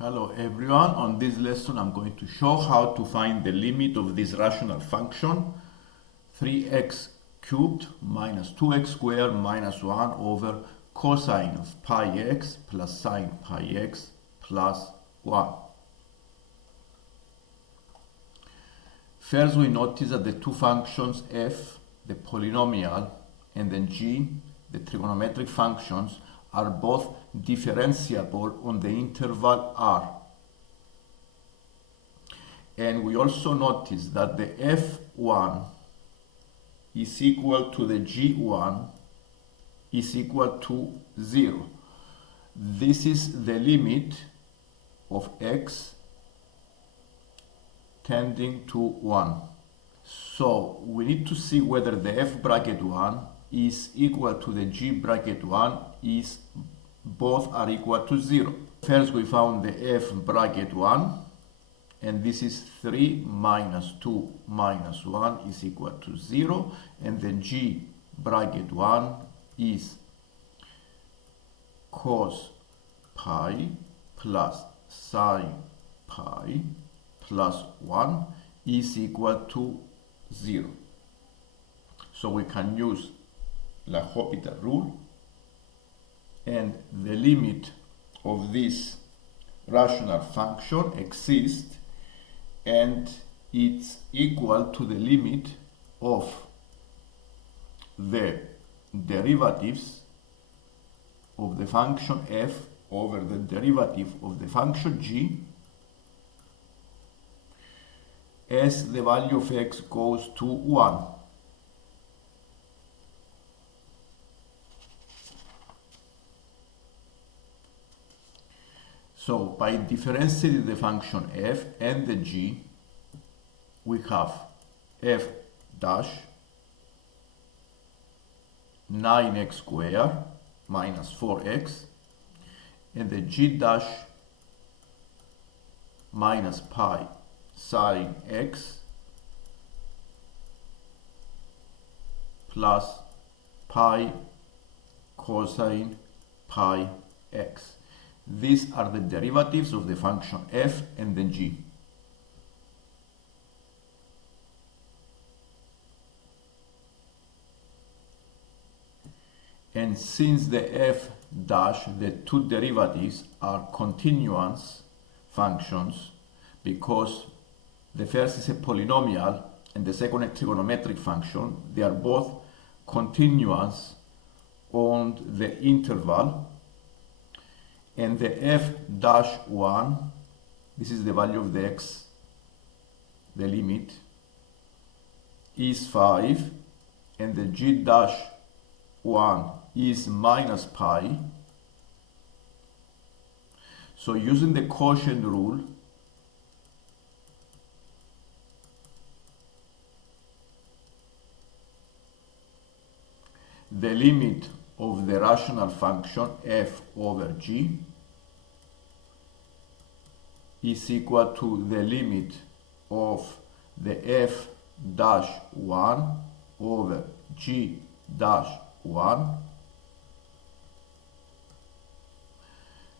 Hello everyone, on this lesson I'm going to show how to find the limit of this rational function 3x cubed minus 2x squared minus 1 over cosine of pi x plus sine pi x plus 1. First we notice that the two functions f, the polynomial, and then g, the trigonometric functions, are both differentiable on the interval r. And we also notice that the f1 is equal to the g1 is equal to 0. This is the limit of x tending to 1. So we need to see whether the f bracket 1 is equal to the g bracket 1 is both are equal to 0. First we found the f bracket 1, and this is 3 minus 2 minus 1 is equal to 0, and then g bracket 1 is cos pi plus sine pi plus 1 is equal to 0. So we can use L Hopital Rule, and the limit of this rational function exists, and it's equal to the limit of the derivatives of the function f over the derivative of the function g as the value of x goes to 1. So by differentiating the function f and the g, we have f dash 9x squared minus 4x, and the g dash minus pi sine x plus pi cosine pi x. These are the derivatives of the function f and then g. And since the f dash, the two derivatives are continuous functions, because the first is a polynomial and the second a trigonometric function, they are both continuous on the interval. And the f dash 1, this is the value of the x, the limit, is 5, and the g dash 1 is minus pi. So using the quotient rule, the limit of the rational function f over g is equal to the limit of the f dash 1 over g dash 1.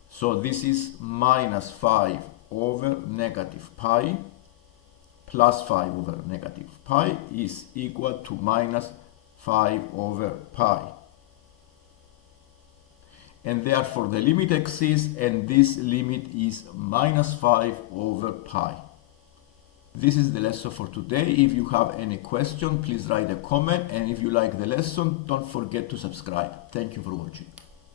So this is minus 5 over negative pi plus 5 over negative pi is equal to minus 5 over pi. And therefore the limit exists, and this limit is minus 5 over pi. This is the lesson for today. If you have any question, please write a comment, and if you like the lesson, don't forget to subscribe. Thank you for watching.